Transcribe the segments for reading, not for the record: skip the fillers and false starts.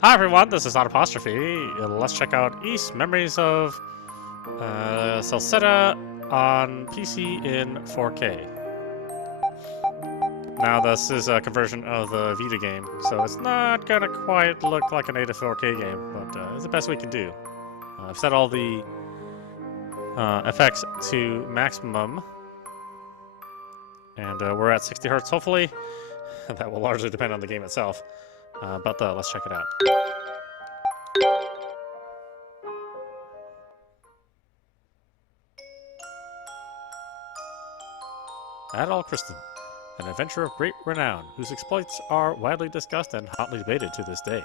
Hi everyone, this is audap. Let's check out East Memories of Celceta on PC in 4K. Now this is a conversion of the Vita game, so it's not gonna quite look like a native 4K game, but it's the best we can do. I've set all the effects to maximum, and we're at 60 Hz hopefully. That will largely depend on the game itself. But let's check it out. Adol Christin, an adventurer of great renown, whose exploits are widely discussed and hotly debated to this day.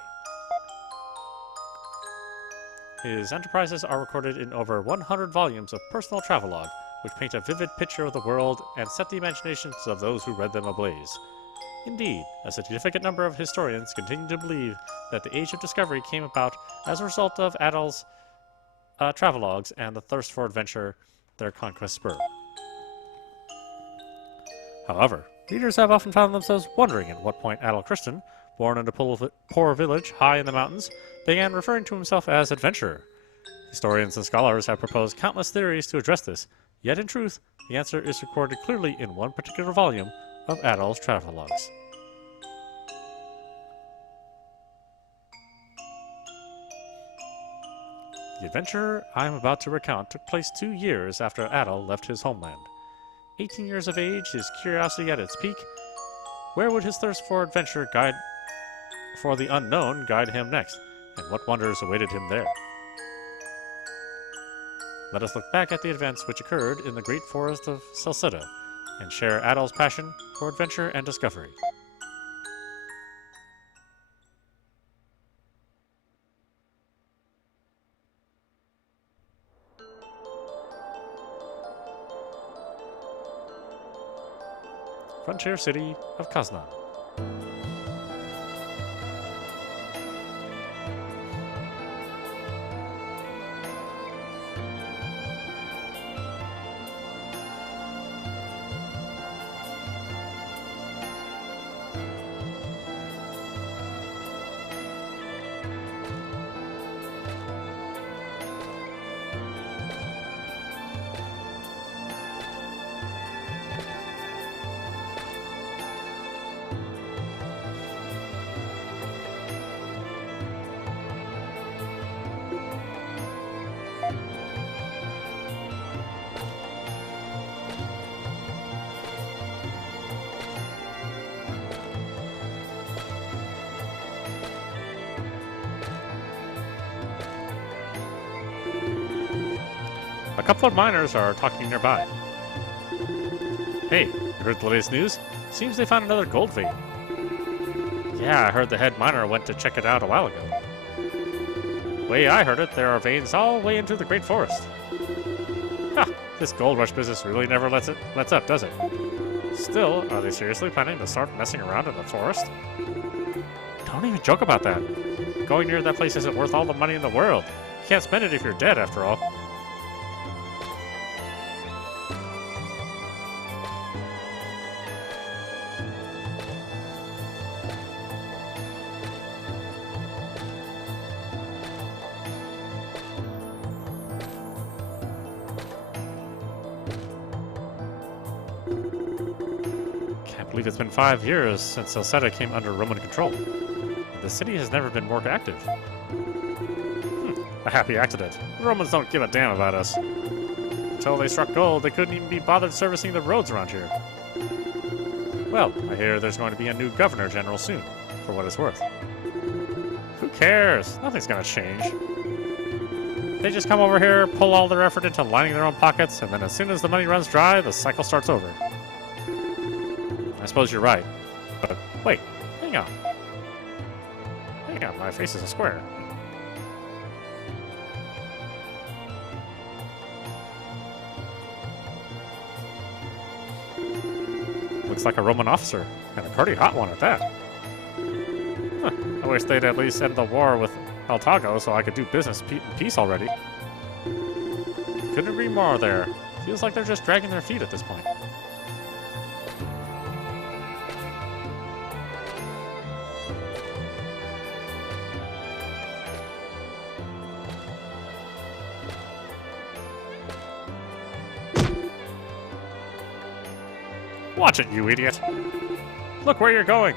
His enterprises are recorded in over 100 volumes of personal travelogue, which paint a vivid picture of the world and set the imaginations of those who read them ablaze. Indeed, a significant number of historians continue to believe that the Age of Discovery came about as a result of Adol's travelogues and the thirst for adventure their conquest spurred. However, readers have often found themselves wondering at what point Adol Christin, born in a poor village high in the mountains, began referring to himself as adventurer. Historians and scholars have proposed countless theories to address this, yet in truth, the answer is recorded clearly in one particular volume of Adol's travelogues. The adventure I am about to recount took place 2 years after Adol left his homeland. 18 years of age, his curiosity at its peak, where would his thirst for adventure for the unknown guide him next, and what wonders awaited him there? Let us look back at the events which occurred in the great forest of Celceta, and share Adol's passion for adventure and discovery. Frontier city of Kaznan. A couple of miners are talking nearby. Hey, you heard the latest news? Seems they found another gold vein. Yeah, I heard the head miner went to check it out a while ago. Way I heard it, there are veins all the way into the Great Forest. Ha! This gold rush business really never lets up, does it? Still, are they seriously planning to start messing around in the forest? Don't even joke about that. Going near that place isn't worth all the money in the world. You can't spend it if you're dead, after all. I believe it's been 5 years since Celceta came under Roman control. The city has never been more active. A happy accident. The Romans don't give a damn about us. Until they struck gold, they couldn't even be bothered servicing the roads around here. Well, I hear there's going to be a new governor general soon, for what it's worth. Who cares? Nothing's gonna change. They just come over here, pull all their effort into lining their own pockets, and then as soon as the money runs dry, the cycle starts over. I suppose you're right. But wait, hang on. Hang on, my face is a square. Looks like a Roman officer, and a pretty hot one at that. Huh. I wish they'd at least end the war with Altago so I could do business in peace already. Couldn't agree more there. Feels like they're just dragging their feet at this point. Watch it, you idiot! Look where you're going!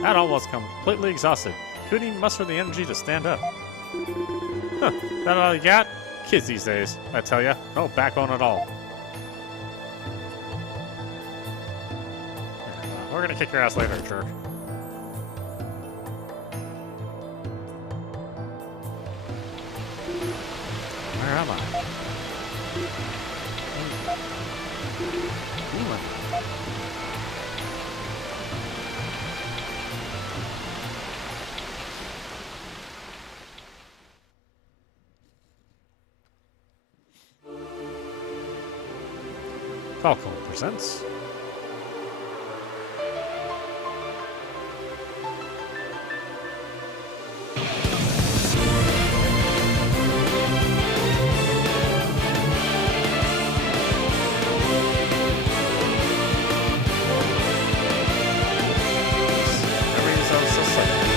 Adol was completely exhausted. Couldn't even muster the energy to stand up. Huh, that all you got? Kids these days, I tell ya. No backbone at all. We're gonna kick your ass later, jerk. Where am I? Falcom presents. Memories of Celceta.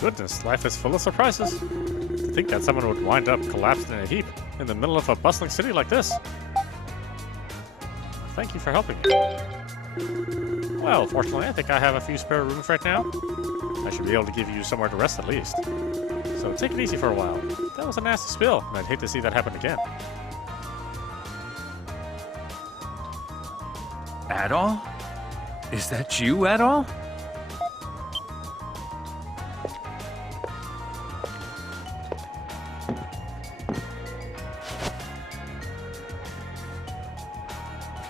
Goodness, life is full of surprises. To think that someone would wind up collapsed in a heap in the middle of a bustling city like this. Thank you for helping me. Well, fortunately, I think I have a few spare rooms right now. I should be able to give you somewhere to rest at least. So take it easy for a while. That was a nasty spill, and I'd hate to see that happen again. Adol? Is that you, Adol?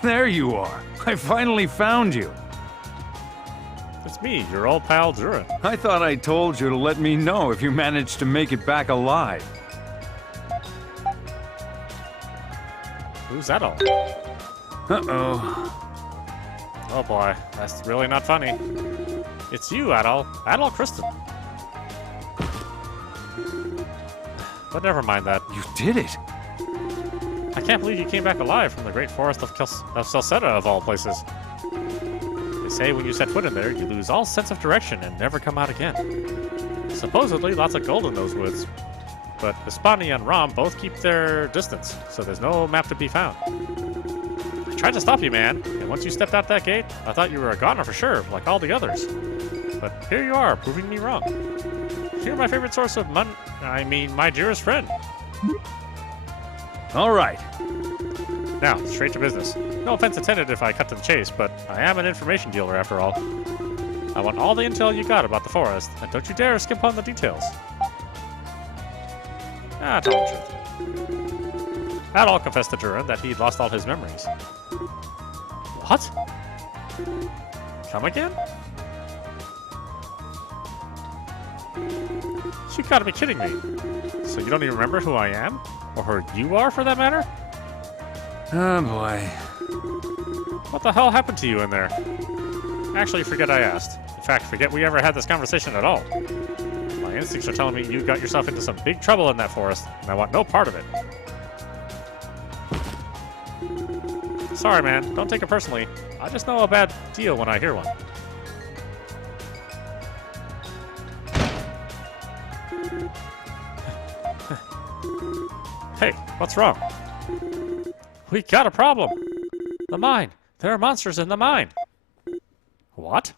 There you are. I finally found you. It's me, your old pal Durin. I thought I told you to let me know if you managed to make it back alive. Who's Adol? Uh-oh. Oh boy, that's really not funny. It's you, Adol. Adol Christin. But never mind that. You did it. I can't believe you came back alive from the great forest of Celceta, of all places. They say when you set foot in there, you lose all sense of direction and never come out again. Supposedly, lots of gold in those woods. But Espani and Ram both keep their distance, so there's no map to be found. I tried to stop you, man, and once you stepped out that gate, I thought you were a goner for sure, like all the others. But here you are, proving me wrong. You're my favorite source of my dearest friend. All right. Now, straight to business. No offense intended if I cut to the chase, but I am an information dealer after all. I want all the intel you got about the forest, and don't you dare skip on the details. Tell the truth. Adol confessed to Durin that he'd lost all his memories. What? Come again? You gotta be kidding me. So you don't even remember who I am? Or who you are, for that matter? Oh boy. What the hell happened to you in there? Actually, forget I asked. In fact, forget we ever had this conversation at all. My instincts are telling me you got yourself into some big trouble in that forest, and I want no part of it. Sorry, man. Don't take it personally. I just know a bad deal when I hear one. Hey, what's wrong? We got a problem. The mine. There are monsters in the mine. What?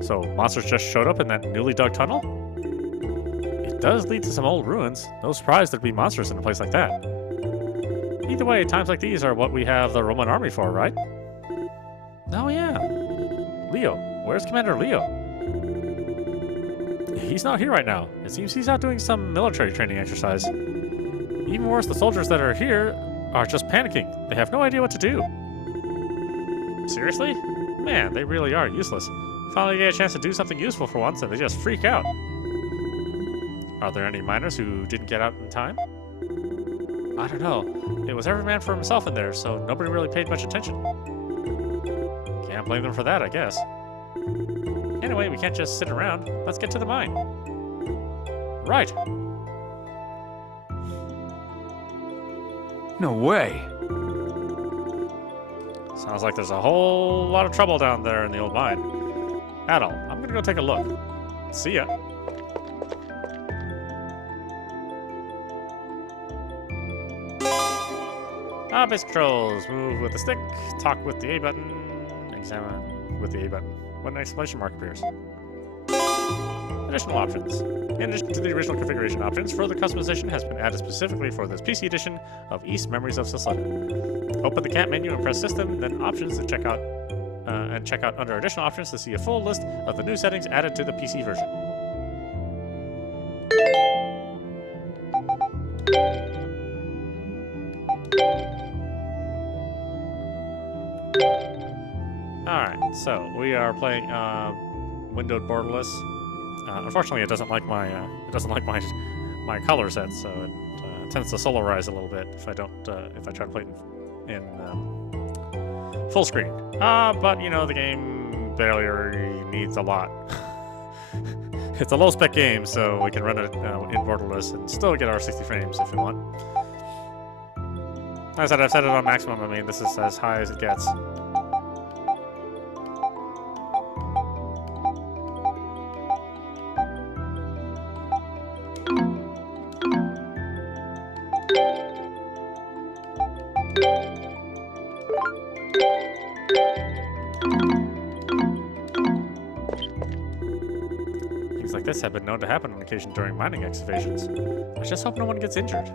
So, monsters just showed up in that newly dug tunnel? It does lead to some old ruins. No surprise there'd be monsters in a place like that. Either way, times like these are what we have the Roman army for, right? Oh, yeah. Leo. Where's Commander Leo? He's not here right now. It seems he's out doing some military training exercise. Even worse, the soldiers that are here are just panicking. They have no idea what to do. Seriously? Man, they really are useless. Finally get a chance to do something useful for once, and they just freak out. Are there any miners who didn't get out in time? I don't know. It was every man for himself in there, so nobody really paid much attention. Can't blame them for that, I guess. Anyway, we can't just sit around. Let's get to the mine. Right. No way. Sounds like there's a whole lot of trouble down there in the old mine. Adol, I'm gonna go take a look. See ya. Basic controls. Move with the stick. Talk with the A button. Examine with the A button. When an exclamation mark appears. Additional options. In addition to the original configuration options, further customization has been added specifically for this PC edition of East Memories of Celceta. Open the cat menu and press System, then Options to check out, under Additional Options to see a full list of the new settings added to the PC version. Alright, so we are playing windowed borderless. Unfortunately, it doesn't like my my color set, so it tends to solarize a little bit if I don't if I try to play it in full screen. But you know the game barely needs a lot. It's a low spec game, so we can run it in borderless and still get our 60 frames if we want. Like I said, I've set it on maximum. I mean, this is as high as it gets. Things like this have been known to happen on occasion during mining excavations. I just hope no one gets injured.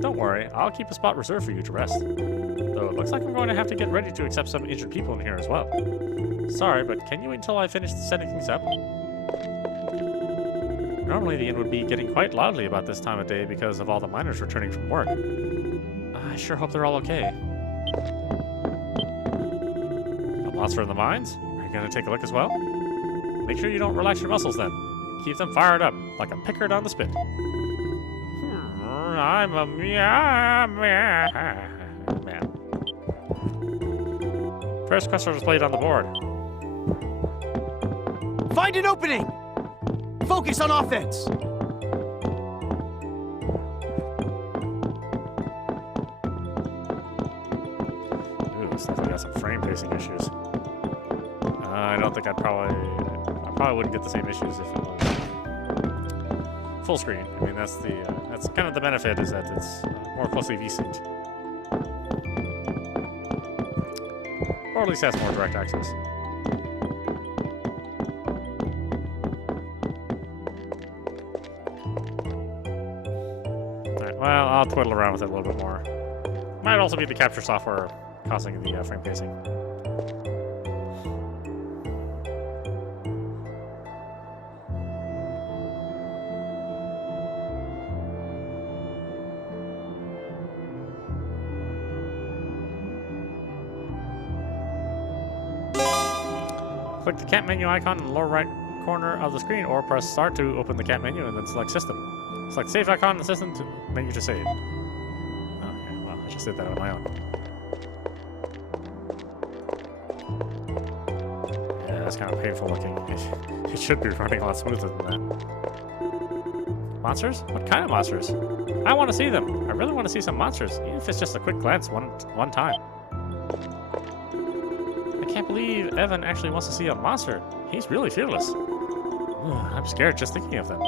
Don't worry, I'll keep a spot reserved for you to rest. Though it looks like I'm going to have to get ready to accept some injured people in here as well. Sorry, but can you wait until I finish setting things up? Normally the inn would be getting quite loudly about this time of day because of all the miners returning from work. I sure hope they're all okay. A monster in the mines? Are you going to take a look as well? Make sure you don't relax your muscles then. Keep them fired up, like a pickard on the spit. I'm a man. First quest displayed on the board. Find an opening! Focus on offense! Ooh, this definitely got some frame pacing issues. I don't think I probably wouldn't get the same issues if it was full screen. I mean, that's kind of the benefit, is that it's more closely V-synced. Or at least has more direct access. Alright, well, I'll twiddle around with it a little bit more. Might also be the capture software causing the frame pacing. Click the cat menu icon in the lower right corner of the screen, or press start to open the cat menu and then select system. Select save icon in the system menu to save. Okay, well, I just did that on my own. Yeah, that's kind of painful looking. It should be running a lot smoother than that. Monsters? What kind of monsters? I want to see them. I really want to see some monsters, even if it's just a quick glance one time. I can't believe Evan actually wants to see a monster. He's really fearless. Ugh, I'm scared just thinking of them.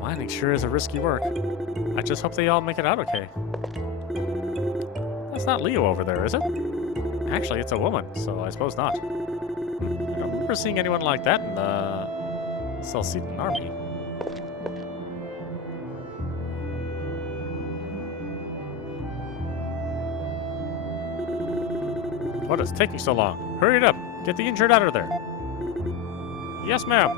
Mining sure is a risky work. I just hope they all make it out okay. That's not Leo over there, is it? Actually, it's a woman, so I suppose not. I don't remember seeing anyone like that in the Celcetan army. What is taking so long? Hurry it up! Get the injured out of there! Yes, ma'am!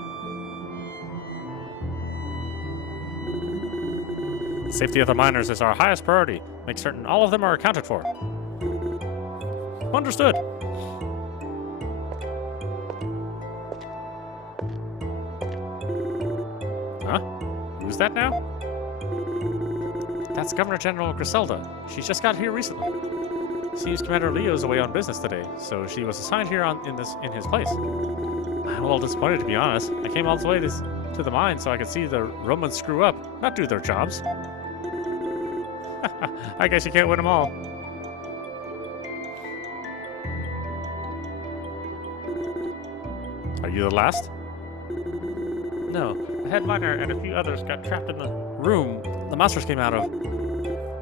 The safety of the miners is our highest priority. Make certain all of them are accounted for. Understood. Huh? Who's that now? That's Governor General Griselda. She just got here recently. Seems Commander Leo's away on business today, so she was assigned here in his place. I'm a little disappointed, to be honest. I came all the way to the mine so I could see the Romans screw up, not do their jobs. I guess you can't win them all. Are you the last? No. The head miner and a few others got trapped in the room the monsters came out of.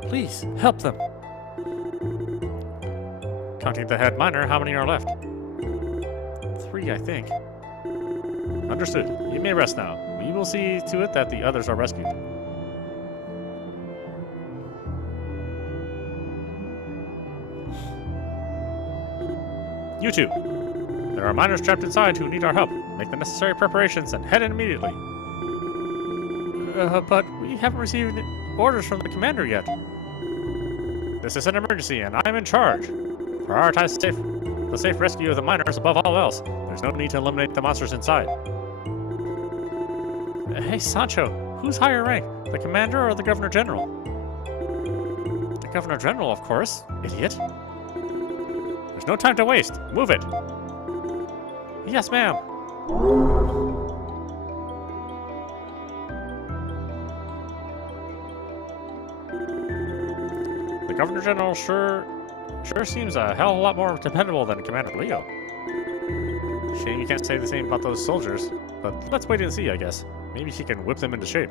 Please, help them. Counting the head miner, how many are left? 3, I think. Understood. You may rest now. We will see to it that the others are rescued. You two. There are miners trapped inside who need our help. Make the necessary preparations and head in immediately. But we haven't received orders from the commander yet. This is an emergency, and I'm in charge. Prioritize the safe rescue of the miners above all else. There's no need to eliminate the monsters inside. Hey, Sancho, who's higher rank, the commander or the governor general? The governor general, of course, idiot. There's no time to waste. Move it. Yes, ma'am. The Governor General sure seems a hell of a lot more dependable than Commander Leo. Shame you can't say the same about those soldiers, but let's wait and see, I guess. Maybe she can whip them into shape.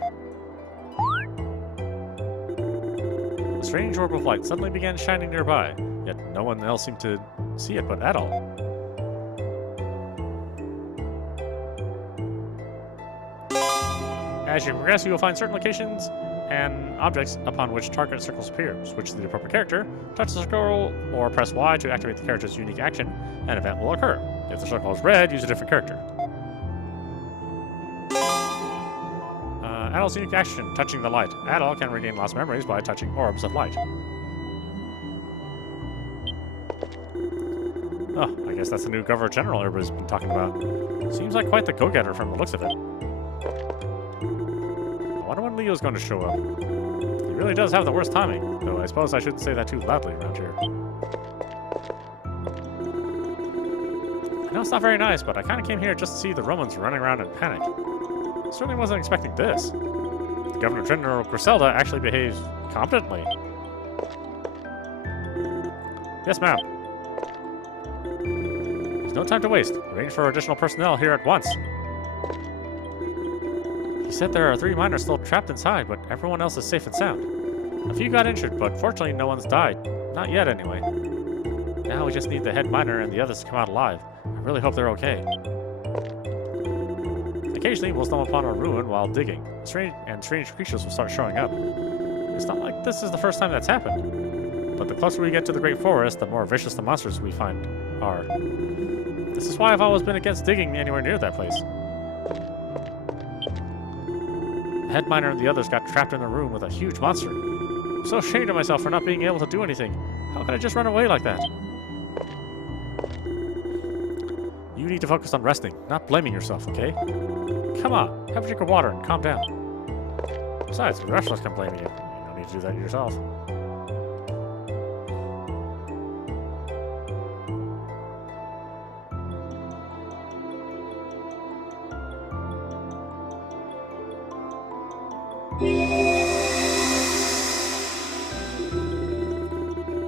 A strange orb of light suddenly began shining nearby, yet no one else seemed to see it but Adol. As you progress, you will find certain locations and objects upon which target circles appear. Switch to the appropriate character, touch the circle, or press Y to activate the character's unique action. An event will occur. If the circle is red, use a different character. Adol's unique action, touching the light. Adol can regain lost memories by touching orbs of light. Oh, I guess that's the new Governor General everybody's been talking about. Seems like quite the go-getter from the looks of it. I wonder when Leo's going to show up. He really does have the worst timing, though I suppose I shouldn't say that too loudly around here. I know it's not very nice, but I kind of came here just to see the Romans running around in panic. I certainly wasn't expecting this. The Governor General Griselda actually behaves competently. Yes, ma'am. There's no time to waste. Arrange for additional personnel here at once. He said there are 3 miners still trapped inside, but everyone else is safe and sound. A few got injured, but fortunately no one's died. Not yet, anyway. Now we just need the head miner and the others to come out alive. I really hope they're okay. Occasionally, we'll stumble upon a ruin while digging. Strange creatures will start showing up. It's not like this is the first time that's happened. but the closer we get to the Great Forest, the more vicious the monsters we find are. This is why I've always been against digging anywhere near that place. The head miner and the others got trapped in a room with a huge monster. I'm so ashamed of myself for not being able to do anything. How could I just run away like that? You need to focus on resting, not blaming yourself, okay? Come on, have a drink of water and calm down. Besides, the rest of us can blame you. You don't need to do that yourself.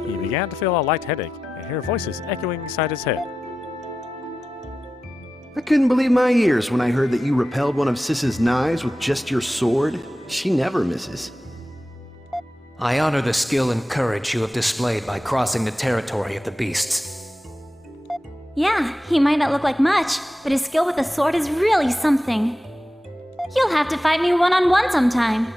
He began to feel a light headache and hear voices echoing inside his head. I couldn't believe my ears when I heard that you repelled one of Sis's knives with just your sword. She never misses. I honor the skill and courage you have displayed by crossing the territory of the beasts. Yeah, he might not look like much, but his skill with a sword is really something. You'll have to fight me one-on-one sometime.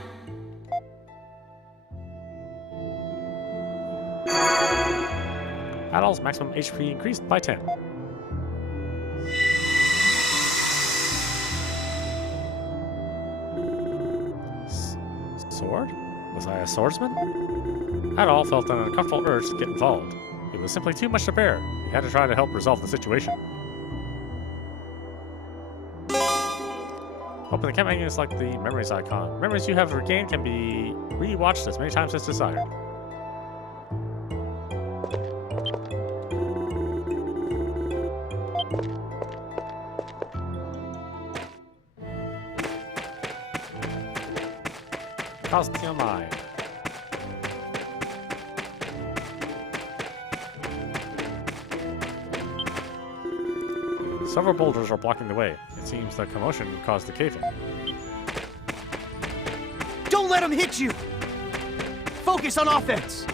Adol's maximum HP increased by 10. Sword? Was I a swordsman? Adol felt an uncomfortable urge to get involved. It was simply too much to bear. He had to try to help resolve the situation. Open the camp menu is like the memories icon. Memories you have regained can be re-watched as many times as desired. Costume eye. Several boulders are blocking the way. It seems the commotion caused the cave-in. Don't let him hit you! Focus on offense!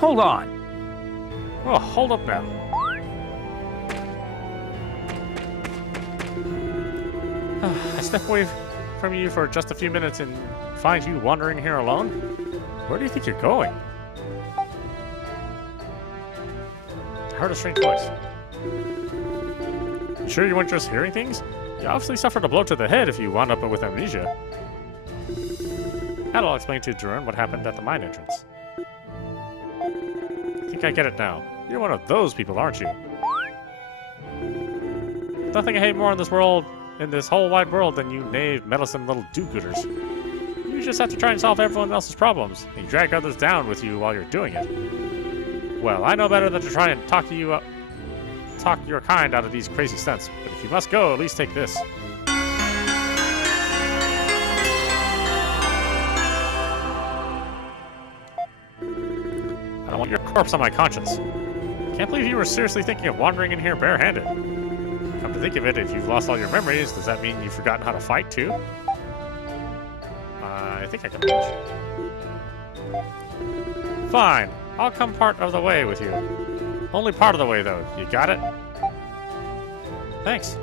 Hold on. Oh, hold up now. I step away from you for just a few minutes and find you wandering here alone? Where do you think you're going? I heard a strange voice. You sure you weren't just hearing things? You obviously suffered a blow to the head if you wound up with amnesia. Adol explained to Duran what happened at the mine entrance. I think I get it now. You're one of those people, aren't you? Nothing I hate more in this world, in this whole wide world, than you knave, meddlesome little do-gooders. You just have to try and solve everyone else's problems, and you drag others down with you while you're doing it. Well, I know better than to try and talk your kind out of these crazy stunts, but if you must go, at least take this. I don't want your corpse on my conscience. Can't believe you were seriously thinking of wandering in here barehanded. Come to think of it, if you've lost all your memories, does that mean you've forgotten how to fight too? I think I can manage. Fine, I'll come part of the way with you. Only part of the way though, you got it? Thanks.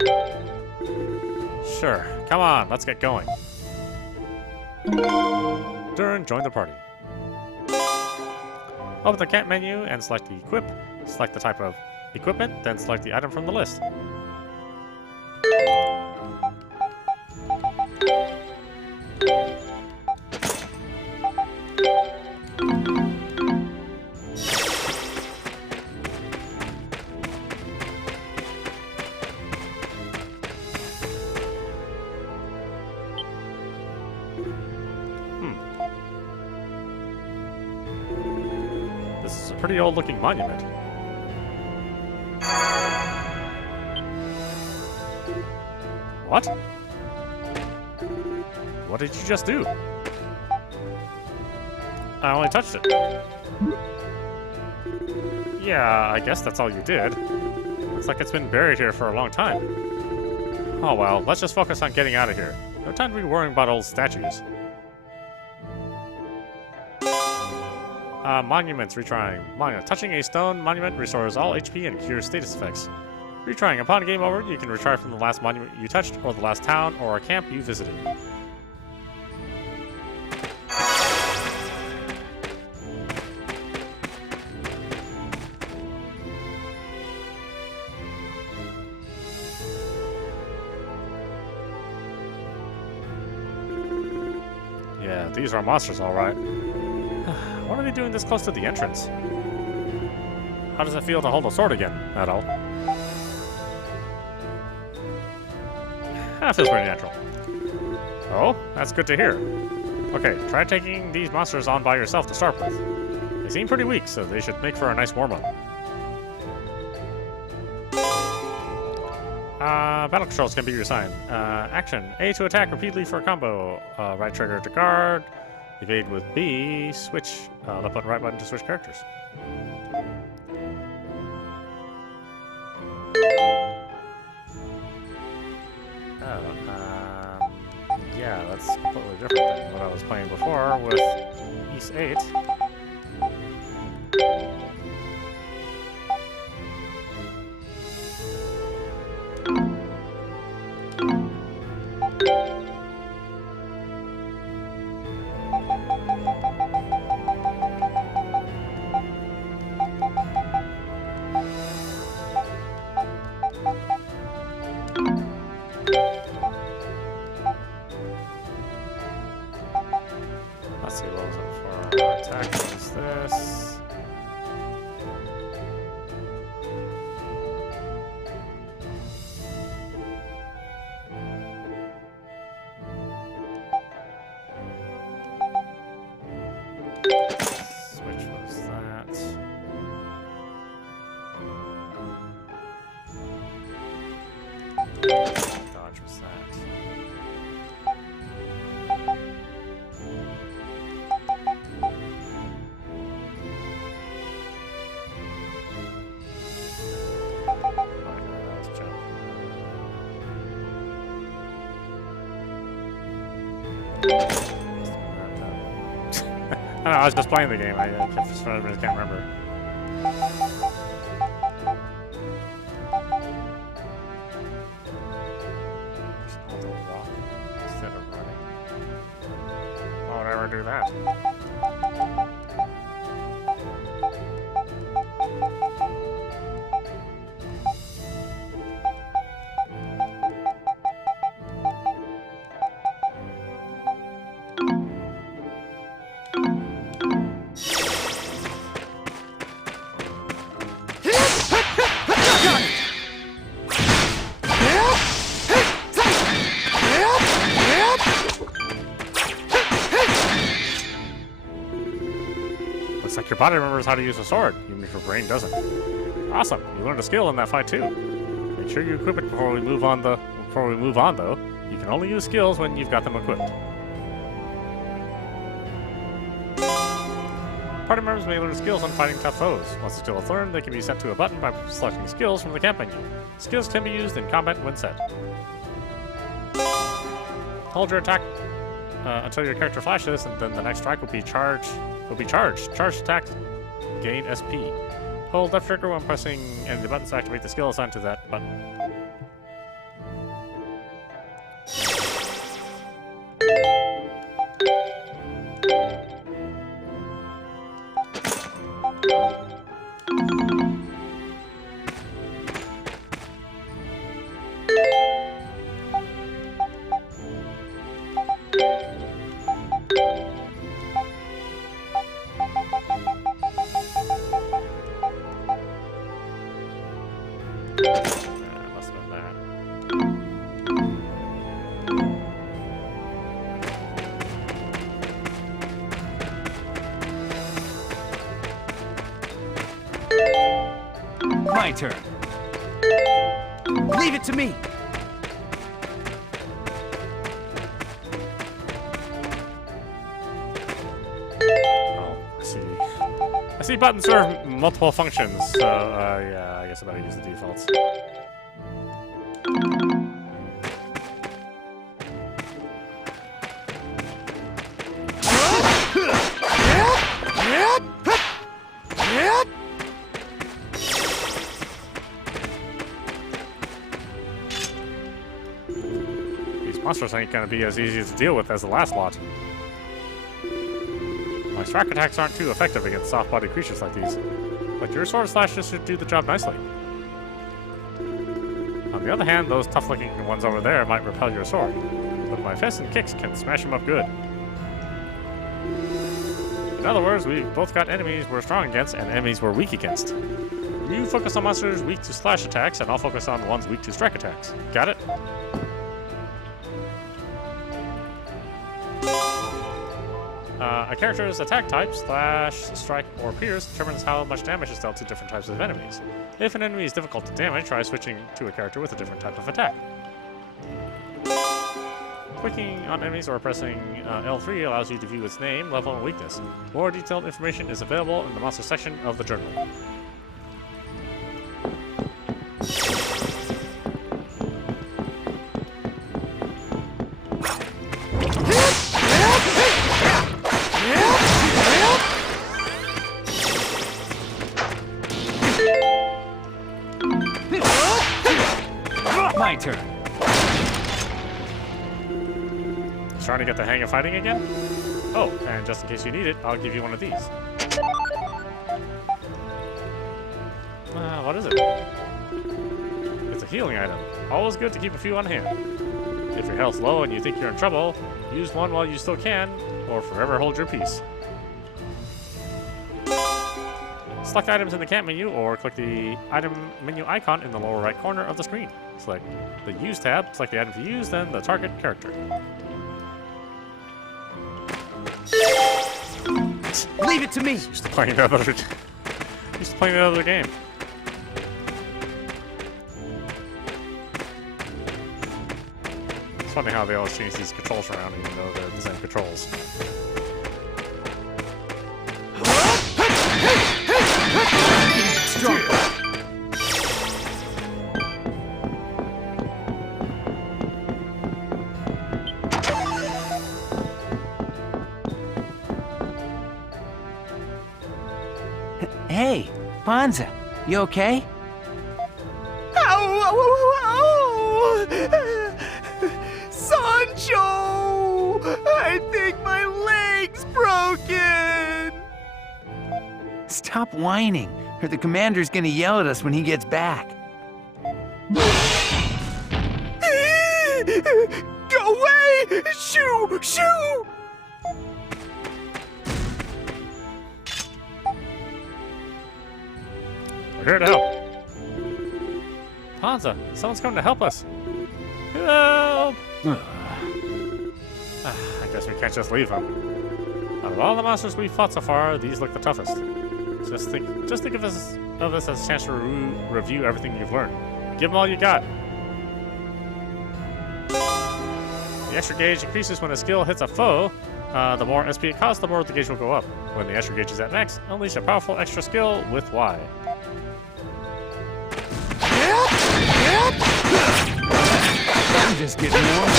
Sure, come on, let's get going. Duran joined the party. Open the camp menu and select the equip. Select the type of equipment, then select the item from the list. This is a pretty old-looking monument. What? What did you just do? I only touched it. Yeah, I guess that's all you did. Looks like it's been buried here for a long time. Oh well, let's just focus on getting out of here. No time to be worrying about old statues. Monuments retrying. Monument. Touching a stone monument restores all HP and cures status effects. Retrying. Upon game over, you can retry from the last monument you touched, or the last town or camp you visited. Yeah, these are monsters, all right. What are they doing this close to the entrance? How does it feel to hold a sword again, Adol? That feels pretty natural. Oh, that's good to hear. Okay, try taking these monsters on by yourself to start with. They seem pretty weak, so they should make for a nice warm-up. Battle controls can be reassigned. Action. A to attack repeatedly for a combo. Right trigger to guard. Evade with B. Switch. Left button, right button to switch characters. Yeah, that's completely different than what I was playing before with East 8. Let's see, what was it for? Attack was this. Switch was that. Dodge was that. I don't know, I was just playing the game. I just can't remember. Just hold the walk instead of running. Why would I ever do that? Looks like your body remembers how to use a sword, even if your brain doesn't. Awesome! You learned a skill in that fight too. Make sure you equip it before we move on. Though, you can only use skills when you've got them equipped. Party members may learn skills on fighting tough foes. Once the skill is learned, they can be set to a button by selecting skills from the camp menu. Skills can be used in combat when set. Hold your attack until your character flashes, and then the next strike will be charged. Charged attack gain SP. Hold left trigger when pressing any of the buttons to activate the skill assigned to that button. Must have been that. My turn. Leave it to me. Oh, I see buttons serve multiple functions, so yeah, I guess I better use the defaults. Monsters ain't gonna be as easy to deal with as the last lot. My strike attacks aren't too effective against soft-bodied creatures like these, but your sword slashes should do the job nicely. On the other hand, those tough-looking ones over there might repel your sword, but my fists and kicks can smash them up good. In other words, we've both got enemies we're strong against and enemies we're weak against. You focus on monsters weak to slash attacks, and I'll focus on the ones weak to strike attacks. Got it? A character's attack type, slash, strike, or pierce determines how much damage is dealt to different types of enemies. If an enemy is difficult to damage, try switching to a character with a different type of attack. Clicking on enemies or pressing L3 allows you to view its name, level, and weakness. More detailed information is available in the monster section of the journal. My turn. Trying to get the hang of fighting again? Oh, and just in case you need it, I'll give you one of these. What is it? It's a healing item. Always good to keep a few on hand. If your health's low and you think you're in trouble, use one while you still can, or forever hold your peace. Select items in the camp menu, or click the item menu icon in the lower right corner of the screen. Select the Use tab, select the item to use, then the target character. Leave it to me. Used to playing another game. It's funny how they always change these controls around, even though they're the same controls. Strong. Hey, Bonza, you okay? Ow! Sancho! I think my leg's broken! Stop whining, or the commander's gonna yell at us when he gets back. Go away! Shoo! Shoo! We're here to help. Hansa, someone's coming to help us. Help! I guess we can't just leave them. Out of all the monsters we've fought so far, these look the toughest. Just think of this as a chance to review everything you've learned. Give them all you got. The extra gauge increases when a skill hits a foe. The more SP it costs, the more the gauge will go up. When the extra gauge is at max, unleash a powerful extra skill with Y. I'm just getting warm.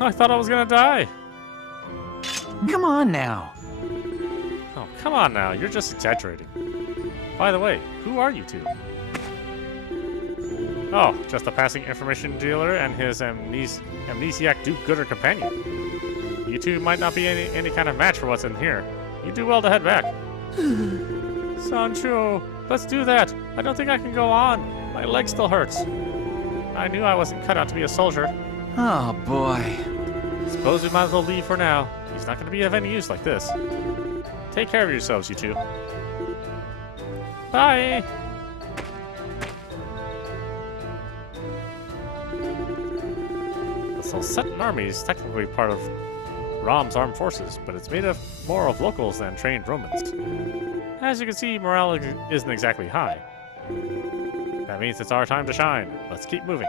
I thought I was gonna die. Come on now. Oh, come on now, you're just exaggerating. By the way, who are you two? Oh, just a passing information dealer and his amnesiac do-gooder companion. You two might not be any kind of match for what's in here. You do well to head back. Sancho, let's do that. I don't think I can go on. My leg still hurts. I knew I wasn't cut out to be a soldier. Oh boy. Suppose we might as well leave for now. He's not going to be of any use like this. Take care of yourselves, you two. Bye! The Celcetan army is technically part of Rom's armed forces, but it's made up more of locals than trained Romans. As you can see, morale isn't exactly high. That means it's our time to shine. Let's keep moving.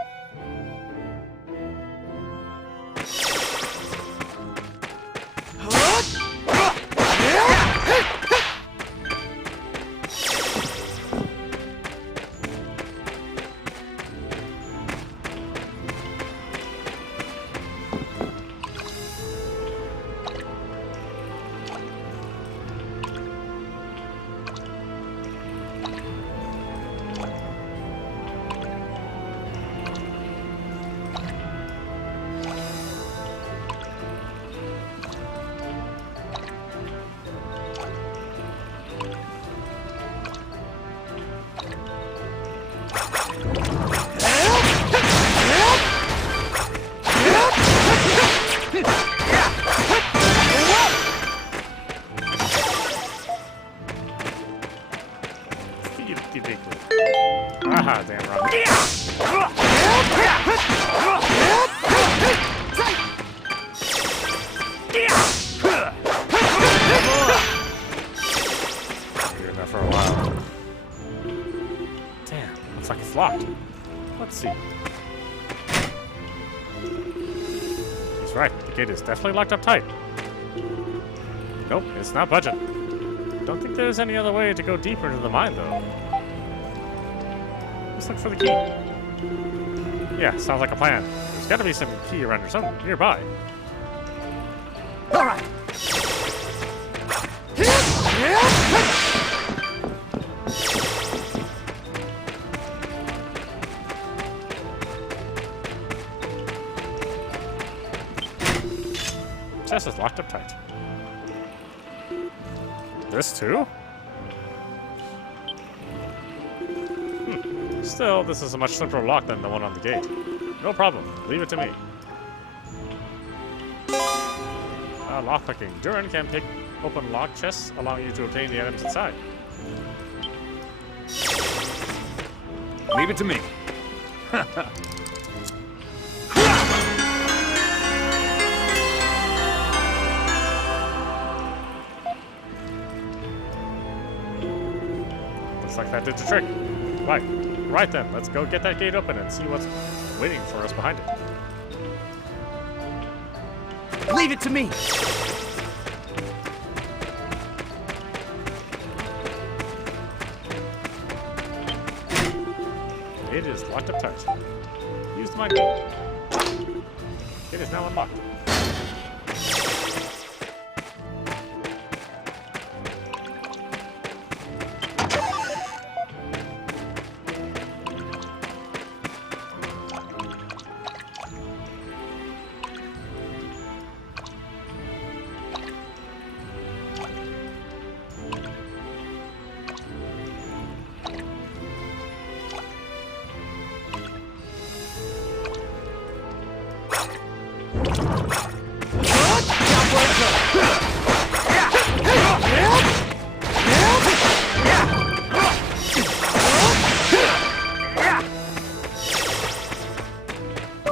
Let's see. He's right. The gate is definitely locked up tight. Nope, it's not budging. Don't think there's any other way to go deeper into the mine, though. Let's look for the key. Yeah, sounds like a plan. There's gotta be some key around here somewhere nearby. All right. Chest is locked up tight. This too? Still, this is a much simpler lock than the one on the gate. No problem. Leave it to me. Lockpicking. Duran can pick open lock chests, allowing you to obtain the items inside. Leave it to me. Looks like that did the trick. Right then. Let's go get that gate open and see what's waiting for us behind it. Leave it to me. It is locked up tight. Use the mine gate. It is now unlocked.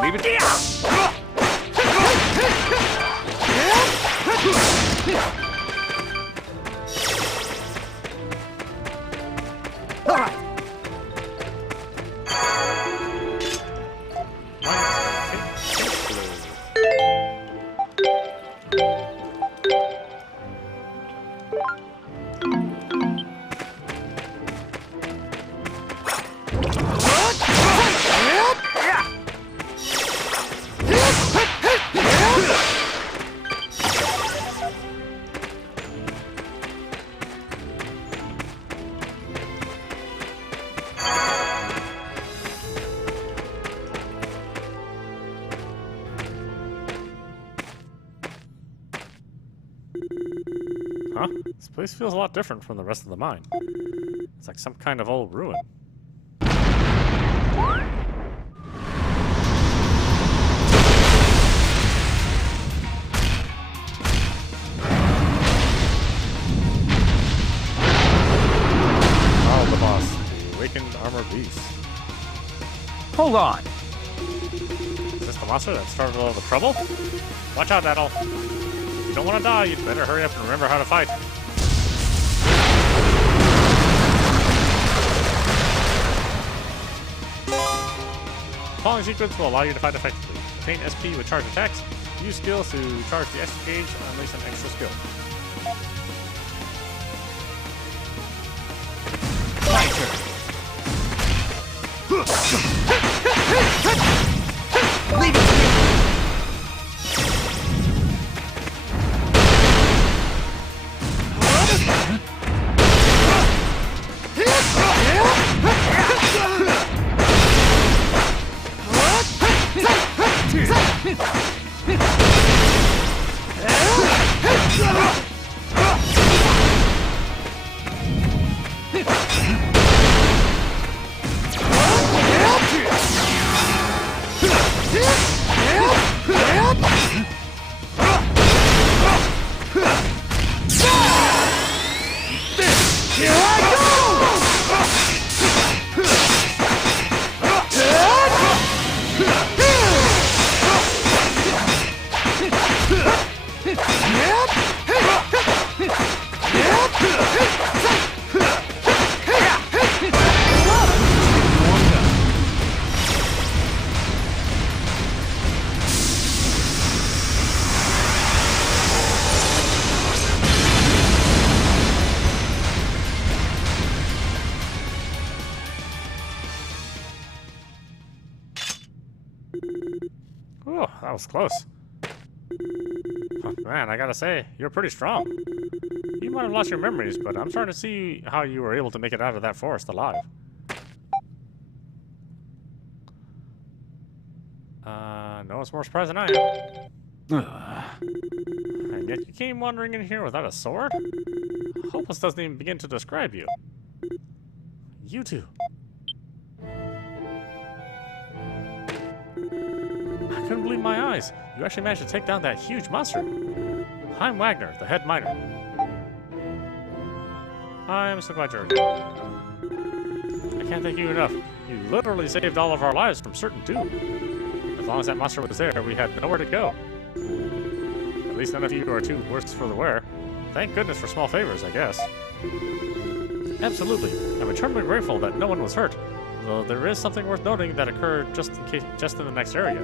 Leave it. All right. Huh? This place feels a lot different from the rest of the mine. It's like some kind of old ruin. Oh, the boss. The awakened armored beast. Hold on. Is this the monster that started all the trouble? Watch out, Adol. If you don't want to die, you'd better hurry up and remember how to fight. The following sequence will allow you to fight effectively. Obtain SP with charge attacks. Use skills to charge the extra gauge and unleash an extra skill. My turn. Leave it to me. Whew, that was close. Oh, man, I gotta say, you're pretty strong. You might have lost your memories, but I'm starting to see how you were able to make it out of that forest alive. No one's more surprised than I am. And yet you came wandering in here without a sword? Hopeless doesn't even begin to describe you. You two. I couldn't believe my eyes. You actually managed to take down that huge monster. I'm Wagner, the head miner. I'm so glad you're here. I can't thank you enough. You literally saved all of our lives from certain doom. As long as that monster was there, we had nowhere to go. At least none of you are too worse for the wear. Thank goodness for small favors, I guess. Absolutely. I'm eternally grateful that no one was hurt, though there is something worth noting that occurred just in the next area.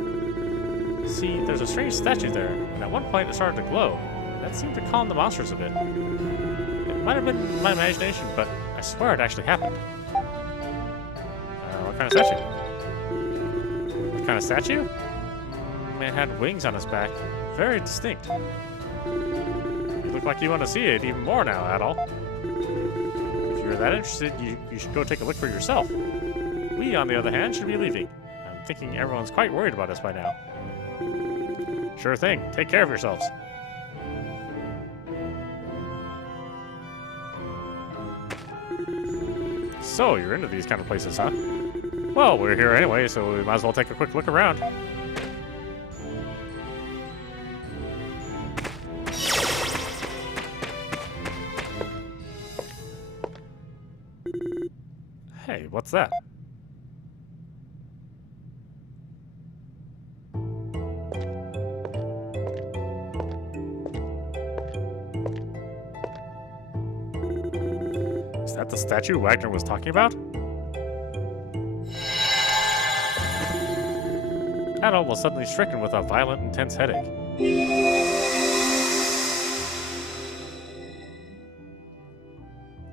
See, there's a strange statue there, and at one point it started to glow. That seemed to calm the monsters a bit. It might have been my imagination, but I swear it actually happened. What kind of statue? What kind of statue? It had wings on its back. Very distinct. You look like you want to see it even more now, Adol. If you're that interested, you should go take a look for yourself. We, on the other hand, should be leaving. I'm thinking everyone's quite worried about us by now. Sure thing. Take care of yourselves. So, you're into these kind of places, huh? Well, we're here anyway, so we might as well take a quick look around. Hey, what's that? Is that the statue Wagner was talking about? Adol was suddenly stricken with a violent, intense headache.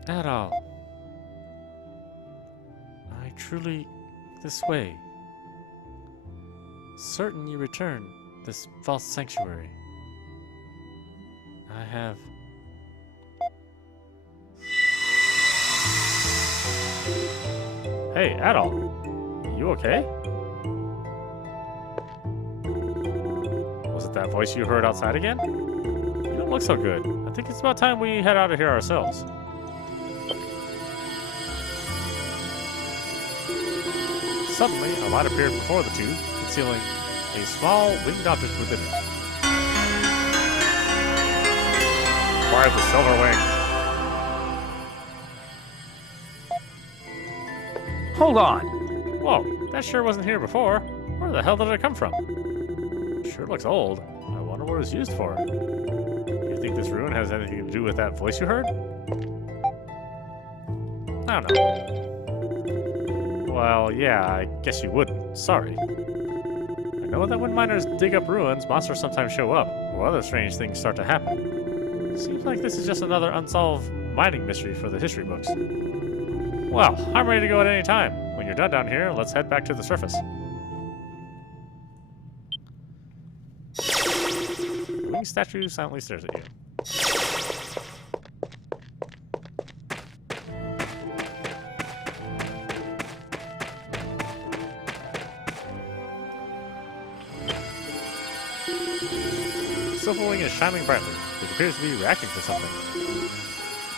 Adol. I truly... this way. Certain you return this false sanctuary. I have... Hey, Adol. You okay? Was it that voice you heard outside again? You don't look so good. I think it's about time we head out of here ourselves. Suddenly, a light appeared before the two, concealing a small winged object within it. Acquired the silver wing. Hold on. Whoa, that sure wasn't here before. Where the hell did it come from? Sure looks old. I wonder what it was used for. You think this ruin has anything to do with that voice you heard? I don't know. Well, yeah, I guess you wouldn't. Sorry. I know that when miners dig up ruins, monsters sometimes show up, or other strange things start to happen. Seems like this is just another unsolved mining mystery for the history books. Well, I'm ready to go at any time. When you're done down here, let's head back to the surface. The winged statue silently stares at you. The silver wing is shining brightly. It appears to be reacting to something.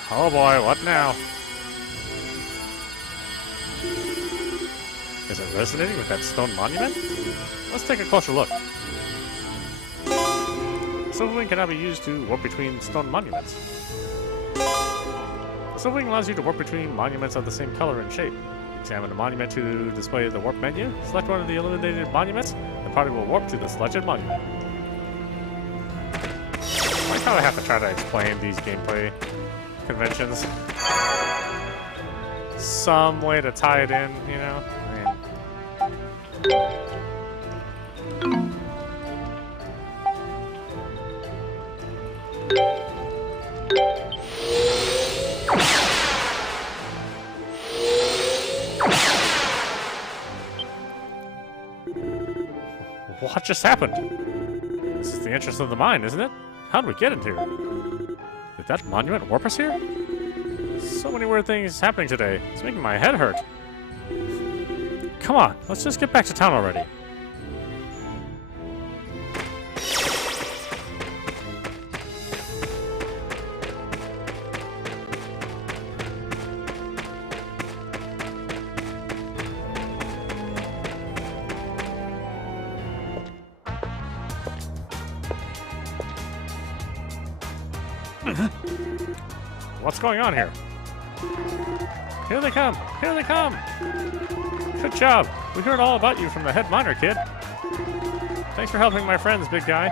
Oh boy, what now? Is it resonating with that stone monument? Let's take a closer look. Silver wing can now be used to warp between stone monuments. Silver wing allows you to warp between monuments of the same color and shape. Examine a monument to display the warp menu, select one of the illuminated monuments, and the party will warp to the selected monument. I kind of have to try to explain these gameplay conventions. Some way to tie it in, you know? What just happened? This is the entrance of the mine, isn't it? How did we get in here? Did that monument warp us here? So many weird things happening today. It's making my head hurt. Come on, let's just get back to town already. What's going on here? Here they come! Here they come! Good job! We heard all about you from the head miner, kid. Thanks for helping my friends, big guy.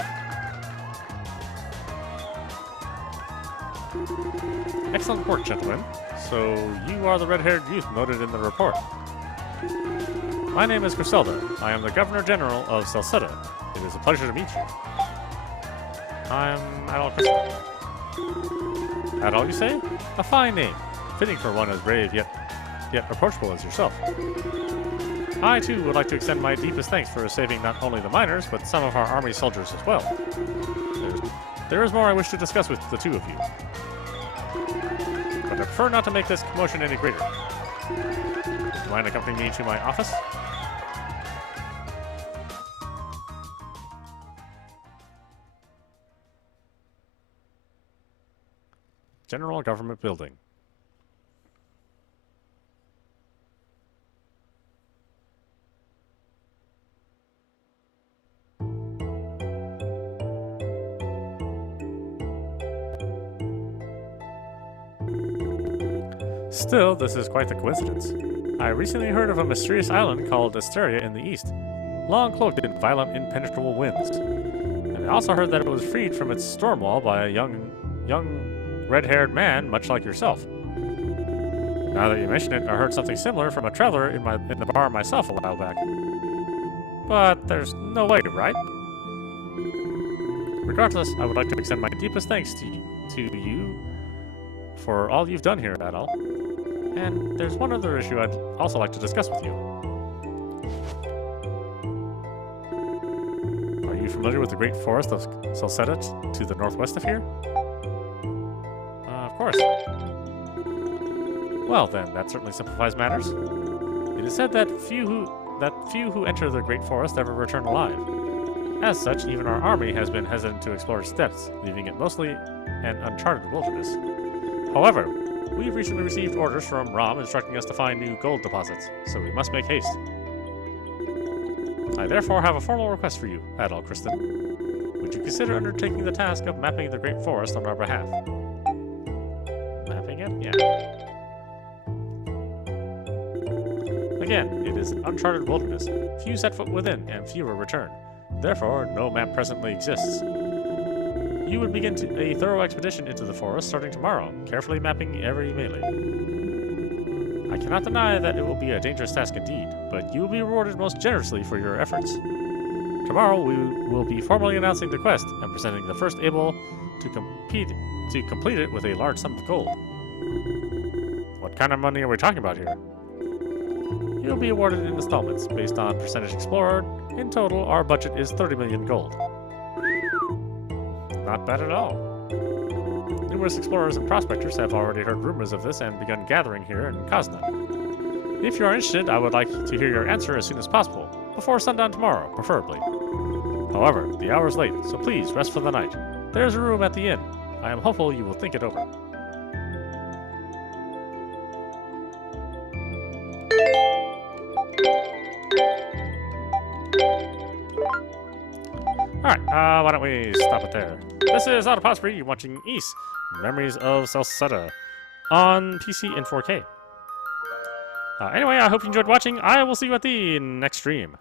Excellent work, gentlemen. So, you are the red-haired youth noted in the report. My name is Griselda. I am the Governor General of Celceta. It is a pleasure to meet you. I'm Adol Christin. Adol, you say? A fine name. Fitting for one as brave yet approachable as yourself. I, too, would like to extend my deepest thanks for saving not only the miners, but some of our army soldiers as well. There is more I wish to discuss with the two of you. But I prefer not to make this commotion any greater. Do you mind accompanying me to my office? General Government Building. Still, this is quite the coincidence. I recently heard of a mysterious island called Asteria in the east, long cloaked in violent, impenetrable winds. And I also heard that it was freed from its storm wall by a young red-haired man, much like yourself. Now that you mention it, I heard something similar from a traveler in the bar myself a while back. But there's no way, right? Regardless, I would like to extend my deepest thanks to you for all you've done here, Adol. And there's one other issue I'd also like to discuss with you. Are you familiar with the Great Forest of Celceta to the northwest of here? Of course. Well then, that certainly simplifies matters. It is said that few who enter the Great Forest ever return alive. As such, even our army has been hesitant to explore its depths, leaving it mostly an uncharted wilderness. However, we've recently received orders from Rom instructing us to find new gold deposits, so we must make haste. I therefore have a formal request for you, Adol Christin. Would you consider undertaking the task of mapping the Great Forest on our behalf? Mapping it? Yeah. Again, it is an uncharted wilderness. Few set foot within, and fewer return. Therefore, no map presently exists. You would begin a thorough expedition into the forest starting tomorrow, carefully mapping every melee. I cannot deny that it will be a dangerous task indeed, but you will be rewarded most generously for your efforts. Tomorrow we will be formally announcing the quest and presenting the first able to complete it with a large sum of gold. What kind of money are we talking about here? You'll be awarded in installments based on percentage explored. In total, our budget is 30 million gold. Not bad at all. Numerous explorers and prospectors have already heard rumors of this and begun gathering here in Kazna. If you are interested, I would like to hear your answer as soon as possible, before sundown tomorrow, preferably. However, the hour is late, so please rest for the night. There is a room at the inn. I am hopeful you will think it over. Alright, why don't we stop it there? This is audap, you're watching East, Memories of Celceta, on PC in 4K. Anyway, I hope you enjoyed watching. I will see you at the next stream.